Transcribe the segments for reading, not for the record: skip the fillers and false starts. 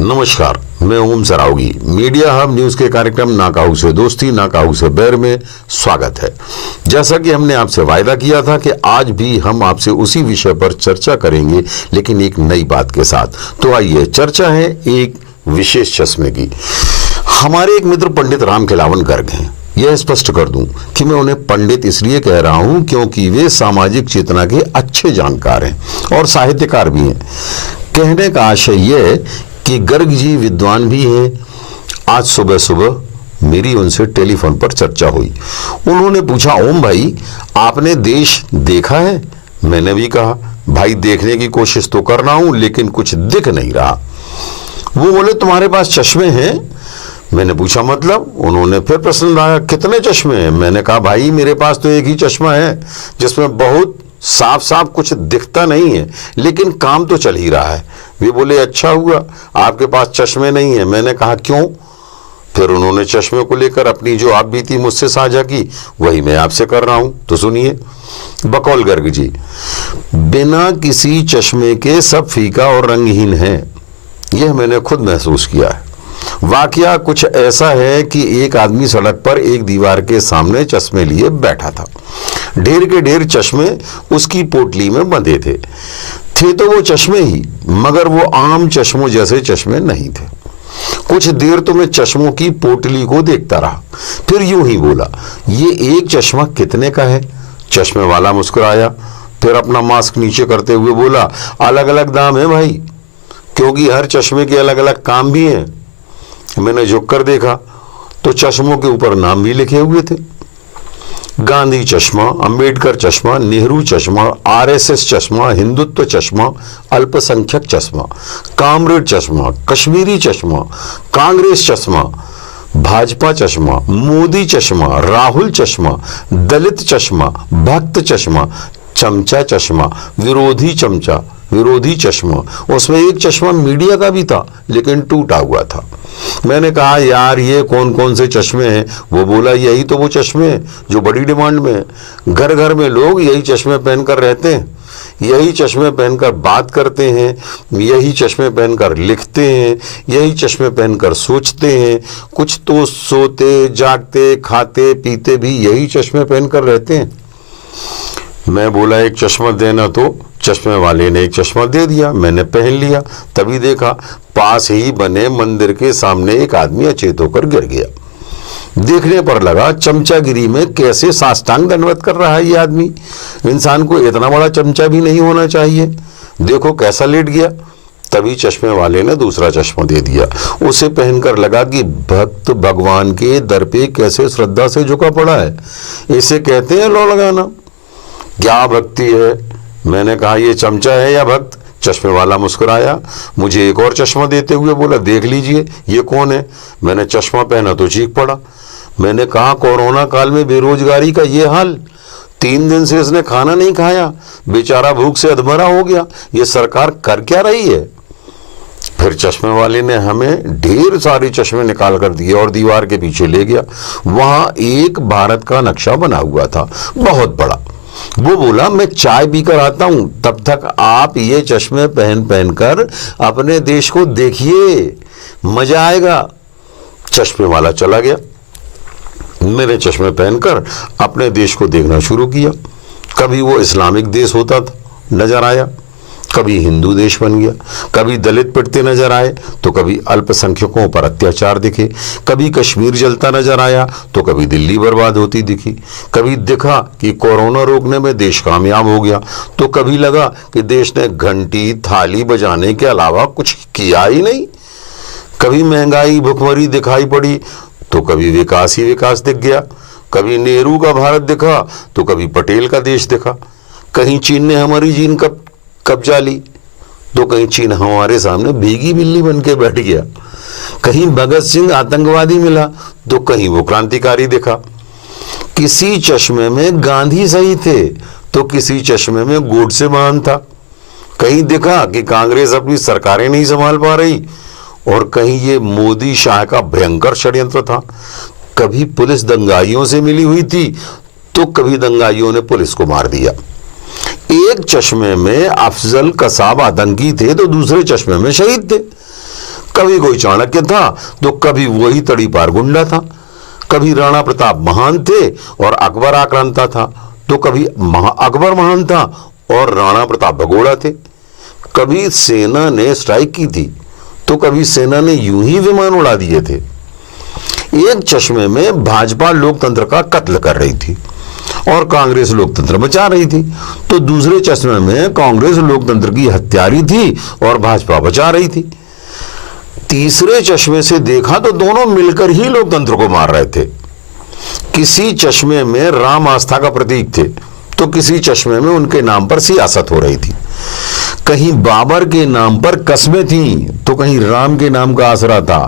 नमस्कार, मैं ओम Saraogi. Media hub news के कार्यक्रम ना काहू से दोस्ती ना काहू से बैर में स्वागत है। जैसा कि हमने आपसे वायदा किया था कि आज भी हम आपसे उसी विषय पर चर्चा करेंगे, लेकिन एक नई बात के साथ। तो आइए, चर्चा है एक विशेष चश्मे की। हमारे एक मित्र पंडित राम खिलावन गर्ग हैं। यह स्पष्ट कर दूं कि मैं उन्हें पंडित इसलिए कह रहा हूं क्योंकि वे सामाजिक चेतना के अच्छे जानकार हैं और साहित्यकार भी हैं। कहने का आशय यह कि गर्ग जी विद्वान भी हैं। आज सुबह सुबह मेरी उनसे टेलीफोन पर चर्चा हुई। उन्होंने पूछा, ओम भाई आपने देश देखा है? मैंने भी कहा, भाई देखने की कोशिश तो कर रहा हूं लेकिन कुछ दिख नहीं रहा। वो बोले, तुम्हारे पास चश्मे हैं? मैंने पूछा मतलब? उन्होंने फिर प्रश्न लाया, कितने चश्मे हैं? मैंने कहा, भाई मेरे पास तो एक ही चश्मा है जिसमें बहुत साफ साफ कुछ दिखता नहीं है लेकिन काम तो चल ही रहा है। वे बोले, अच्छा हुआ आपके पास चश्मे नहीं है। मैंने कहा, क्यों? फिर उन्होंने चश्मे को लेकर अपनी जो आप बीती मुझसे साझा की, वही मैं आपसे कर रहा हूं। तो सुनिए। बकौल गर्ग जी, बिना किसी चश्मे के सब फीका और रंगहीन है। यह मैंने खुद महसूस किया है। वाकया कुछ ऐसा है कि एक आदमी सड़क पर एक दीवार के सामने चश्मे लिए बैठा था। ढेर के ढेर चश्मे उसकी पोटली में बंधे थे तो वो चश्मे ही, मगर वो आम चश्मों जैसे चश्मे नहीं थे। कुछ देर तो मैं चश्मों की पोटली को देखता रहा, फिर यूं ही बोला, ये एक चश्मा कितने का है? चश्मे वाला मुस्कुराया, फिर अपना मास्क नीचे करते हुए बोला, अलग अलग दाम है भाई, क्योंकि हर चश्मे के अलग अलग काम भी हैं। मैंने झुक कर देखा तो चश्मों के ऊपर नाम भी लिखे हुए थे। गांधी चश्मा, अंबेडकर चश्मा, नेहरू चश्मा, आरएसएस चश्मा, हिंदुत्व चश्मा, अल्पसंख्यक चश्मा, कामरेड चश्मा, कश्मीरी चश्मा, कांग्रेस चश्मा, भाजपा चश्मा, मोदी चश्मा, राहुल चश्मा, दलित चश्मा, भक्त चश्मा, चमचा चश्मा, विरोधी चश्मा। उसमें एक चश्मा मीडिया का भी था लेकिन टूटा हुआ था। मैंने कहा, यार ये कौन कौन से चश्मे हैं? वो बोला, यही तो वो चश्मे हैं जो बड़ी डिमांड में है। घर घर में लोग यही चश्मे पहनकर रहते हैं, यही चश्मे पहनकर बात करते हैं, यही चश्मे पहनकर लिखते हैं, यही चश्मे पहनकर सोचते हैं। कुछ तो सोते जागते खाते पीते भी यही चश्मे पहनकर रहते हैं। मैं बोला, एक चश्मा देना। तो चश्मे वाले ने एक चश्मा दे दिया। मैंने पहन लिया। तभी देखा पास ही बने मंदिर के सामने एक आदमी अचेत होकर गिर गया। देखने पर लगा चमचागिरी में कैसे साष्टांग दंडवत कर रहा है ये आदमी। इंसान को इतना बड़ा चमचा भी नहीं होना चाहिए। देखो कैसा लेट गया। तभी चश्मे वाले ने दूसरा चश्मा दे दिया। उसे पहनकर लगा कि भक्त भगवान के दर पे कैसे श्रद्धा से झुका पड़ा है। इसे कहते हैं लौ लगाना। क्या भक्ति है? मैंने कहा, ये चमचा है या भक्त? चश्मे वाला मुस्कुराया, मुझे एक और चश्मा देते हुए बोला, देख लीजिए ये कौन है? मैंने चश्मा पहना तो चीख पड़ा। मैंने कहा, कोरोना काल में बेरोजगारी का ये हाल, 3 दिन से इसने खाना नहीं खाया, बेचारा भूख से अधमरा हो गया। ये सरकार कर क्या रही है? फिर चश्मे वाले ने हमें ढेर सारे चश्मे निकाल कर दिए और दीवार के पीछे ले गया। वहां एक भारत का नक्शा बना हुआ था, बहुत बड़ा। वो बोला, मैं चाय पीकर आता हूं, तब तक आप ये चश्मे पहन पहन कर अपने देश को देखिए, मजा आएगा। चश्मे वाला चला गया। मैंने चश्मे पहनकर अपने देश को देखना शुरू किया। कभी वो इस्लामिक देश होता था नजर आया, कभी हिंदू देश बन गया, कभी दलित पिटते नजर आए तो कभी अल्पसंख्यकों पर अत्याचार दिखे, कभी कश्मीर जलता नजर आया तो कभी दिल्ली बर्बाद होती दिखी, कभी दिखा कि कोरोना रोकने में देश कामयाब हो गया तो कभी लगा कि देश ने घंटी थाली बजाने के अलावा कुछ किया ही नहीं। कभी महंगाई भुखमरी दिखाई पड़ी तो कभी विकास ही विकास दिख गया। कभी नेहरू का भारत दिखा तो कभी पटेल का देश दिखा। कहीं चीन ने हमारी जीन कब्जा ली तो कहीं चीन हमारे सामने भीगी बिल्ली बन के बैठ गया। कहीं भगत सिंह आतंकवादी मिला तो कहीं वो क्रांतिकारी दिखा। किसी चश्मे में गांधी सही थे तो किसी चश्मे में गोडसे महान था। कहीं दिखा कि कांग्रेस अपनी सरकारें नहीं संभाल पा रही और कहीं ये मोदी शाह का भयंकर षड्यंत्र था। कभी पुलिस दंगाइयों से मिली हुई थी तो कभी दंगाइयों ने पुलिस को मार दिया। एक चश्मे में अफजल कसाब आतंकी थे तो दूसरे चश्मे में शहीद थे। कभी कोई चाणक्य था तो कभी वही तड़ीपार गुंडा था, कभी राणा प्रताप महान थे और अकबर आक्रांता था, तो कभी अकबर महान था और राणा प्रताप भगोड़ा थे। कभी सेना ने स्ट्राइक की थी तो कभी सेना ने यूं ही विमान उड़ा दिए थे। एक चश्मे में भाजपा लोकतंत्र का कत्ल कर रही थी और कांग्रेस लोकतंत्र बचा रही थी, तो दूसरे चश्मे में कांग्रेस लोकतंत्र की हत्यारी थी और भाजपा बचा रही थी। तीसरे चश्मे से देखा तो दोनों मिलकर ही लोकतंत्र को मार रहे थे। किसी चश्मे में राम आस्था का प्रतीक थे तो किसी चश्मे में उनके नाम पर सियासत हो रही थी। कहीं बाबर के नाम पर कस्में थीं तो कहीं राम के नाम का आसरा था।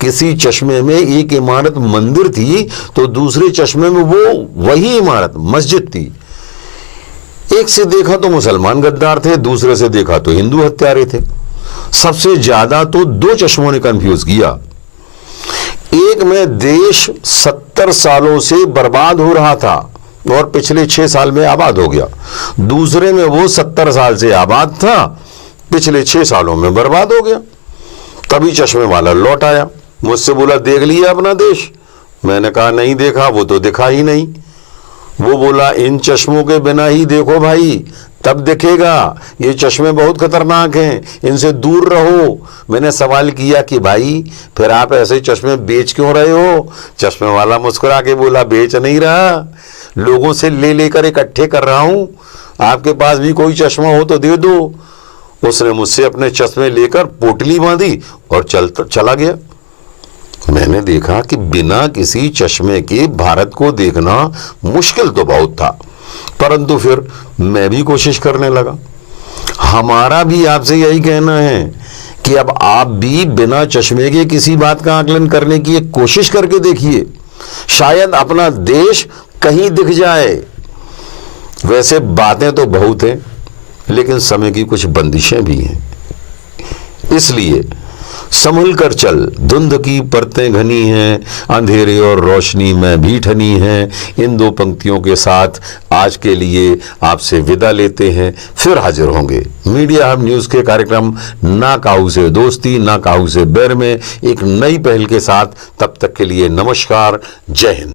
किसी चश्मे में एक इमारत मंदिर थी तो दूसरे चश्मे में वही इमारत मस्जिद थी। एक से देखा तो मुसलमान गद्दार थे, दूसरे से देखा तो हिंदू हत्यारे थे। सबसे ज्यादा तो दो चश्मों ने कंफ्यूज किया। एक में देश 70 सालों से बर्बाद हो रहा था और पिछले 6 साल में आबाद हो गया। दूसरे में वो 70 साल से आबाद था, पिछले 6 सालों में बर्बाद हो गया। तभी चश्मे वाला लौट आया, मुझसे बोला देख लिया अपना देश। मैंने कहा नहीं देखा, वो तो दिखा ही नहीं। वो बोला इन चश्मों के बिना ही देखो भाई, तब दिखेगा। ये चश्मे बहुत खतरनाक हैं, इनसे दूर रहो। मैंने सवाल किया कि भाई फिर आप ऐसे चश्मे बेच क्यों रहे हो? चश्मे वाला मुस्कुरा के बोला बेच नहीं रहा, लोगों से ले लेकर इकट्ठे कर रहा हूं। आपके पास भी कोई चश्मा हो तो दे दो। उसने मुझसे अपने चश्मे लेकर पोटली बांधी और चला गया। मैंने देखा कि बिना किसी चश्मे के भारत को देखना मुश्किल तो बहुत था, परंतु फिर मैं भी कोशिश करने लगा। हमारा भी आपसे यही कहना है कि अब आप भी बिना चश्मे के किसी बात का आकलन करने की एक कोशिश करके देखिए, शायद अपना देश कहीं दिख जाए। वैसे बातें तो बहुत हैं, लेकिन समय की कुछ बंदिशें भी हैं, इसलिए संभल कर चल। धुंध की परतें घनी हैं, अंधेरे और रोशनी में भी ठनी हैं। इन दो पंक्तियों के साथ आज के लिए आपसे विदा लेते हैं, फिर हाजिर होंगे मीडिया हब न्यूज़ के कार्यक्रम ना काहू से दोस्ती ना काहू से बैर में एक नई पहल के साथ। तब तक के लिए नमस्कार, जय हिंद।